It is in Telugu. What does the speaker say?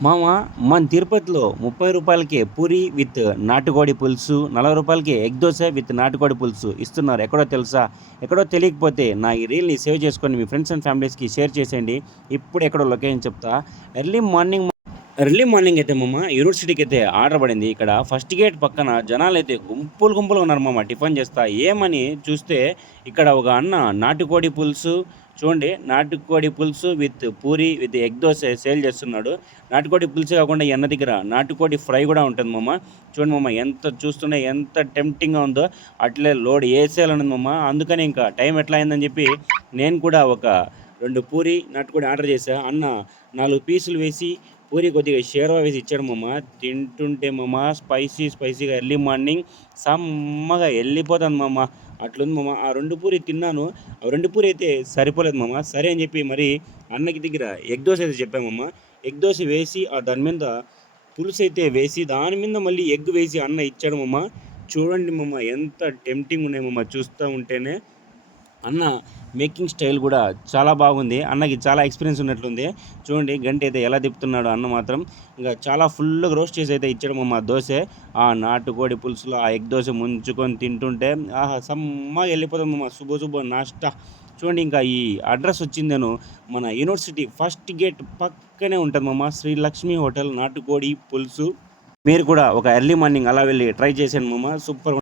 మామ మన తిరుపతిలో రూ. 30కే పూరి విత్ నాటుకోడి పులుసు, రూ. 40కే ఎగ్ దోస విత్ నాటుకోడి పులుసు ఇస్తున్నారు. ఎక్కడో తెలుసా? ఎక్కడో తెలియకపోతే నా ఈ రీల్‌ని సేవ్ చేసుకొని మీ ఫ్రెండ్స్ అండ్ ఫ్యామిలీస్‌కి షేర్ చేసేయండి. ఇప్పుడు ఎక్కడో లొకేషన్ చెప్తా. ఎర్లీ మార్నింగ్ ఎర్లీ మార్నింగ్ అయితే మామ యూనివర్సిటీకి అయితే ఆర్డర్ పడింది. ఇక్కడ ఫస్ట్ గేట్ పక్కన జనాలైతే గుంపులు గుంపులుగా ఉన్నారు మామ టిఫిన్ చేస్తా. ఏమని చూస్తే ఇక్కడ ఒక అన్న నాటుకోడి పులుసు చూడండి, నాటుకోడి పులుసు with puri with egg dosa sale చేస్తున్నాడు. నాటుకోడి పులుసే కాకుండా ఈ అన్న దగ్గర నాటుకోడి ఫ్రై కూడా ఉంటుంది మామ. చూడండి మామ, ఎంత చూస్తుంటే ఎంత టెంప్టింగ్‌గా ఉందో అట్లే లోడ్ ఏసేయాలని ఉంది మామ. అందుకని ఇంకా టైం ఎట్లా అయిందని చెప్పి నేను కూడా ఒక 2 పూరి నాటుకోడి ఆర్డర్ చేశా. అన్న 4 పీసులు వేసి పూరి కొద్దిగా షేర్వా వేసి ఇచ్చాడు మామ. తింటుంటే మామ స్పైసీగా ఎర్లీ మార్నింగ్ సమ్మగా వెళ్ళిపోతుంది మామ. అట్లుంది మామ. ఆ 2 పూరి తిన్నాను. ఆ 2 పూరి అయితే సరిపోలేదు మామ. సరే అని చెప్పి మరి అన్నకి దగ్గర ఎగ్ దోస అయితే చెప్పామమ్మ. ఎగ్ దోస వేసి దాని మీద పులుసు అయితే వేసి దాని మీద మళ్ళీ ఎగ్ వేసి అన్న ఇచ్చాడు మామ. చూడండి మామ, ఎంత టెంప్టింగ్ ఉన్నాయి మామ చూస్తూ ఉంటేనే. అన్న మేకింగ్ స్టైల్ కూడా చాలా బాగుంది. అన్నకి చాలా ఎక్స్పీరియన్స్ ఉన్నట్లుంది. చూడండి గంటె అయితే ఎలా తిప్పుతున్నాడో అన్న మాత్రం. ఇంకా చాలా ఫుల్‌గా రోస్ట్ చేసి అయితే ఇచ్చాడు మామ దోస. ఆ నాటుకోడి పులుసులో ఆ ఎగ్ దోస ముంచుకొని తింటుంటే ఆహా! సమ్మగా వెళ్ళిపోతుంది మామ. శుభ నాష్టా. చూడండి ఇంకా ఈ అడ్రస్ వచ్చిందేను మన యూనివర్సిటీ ఫస్ట్ గేట్ పక్కనే ఉంటుంది మామ. శ్రీ లక్ష్మి హోటల్ నాటుకోడి పులుసు. మీరు కూడా ఒక ఎర్లీ మార్నింగ్ అలా వెళ్ళి ట్రై చేసేయండి మామ. సూపర్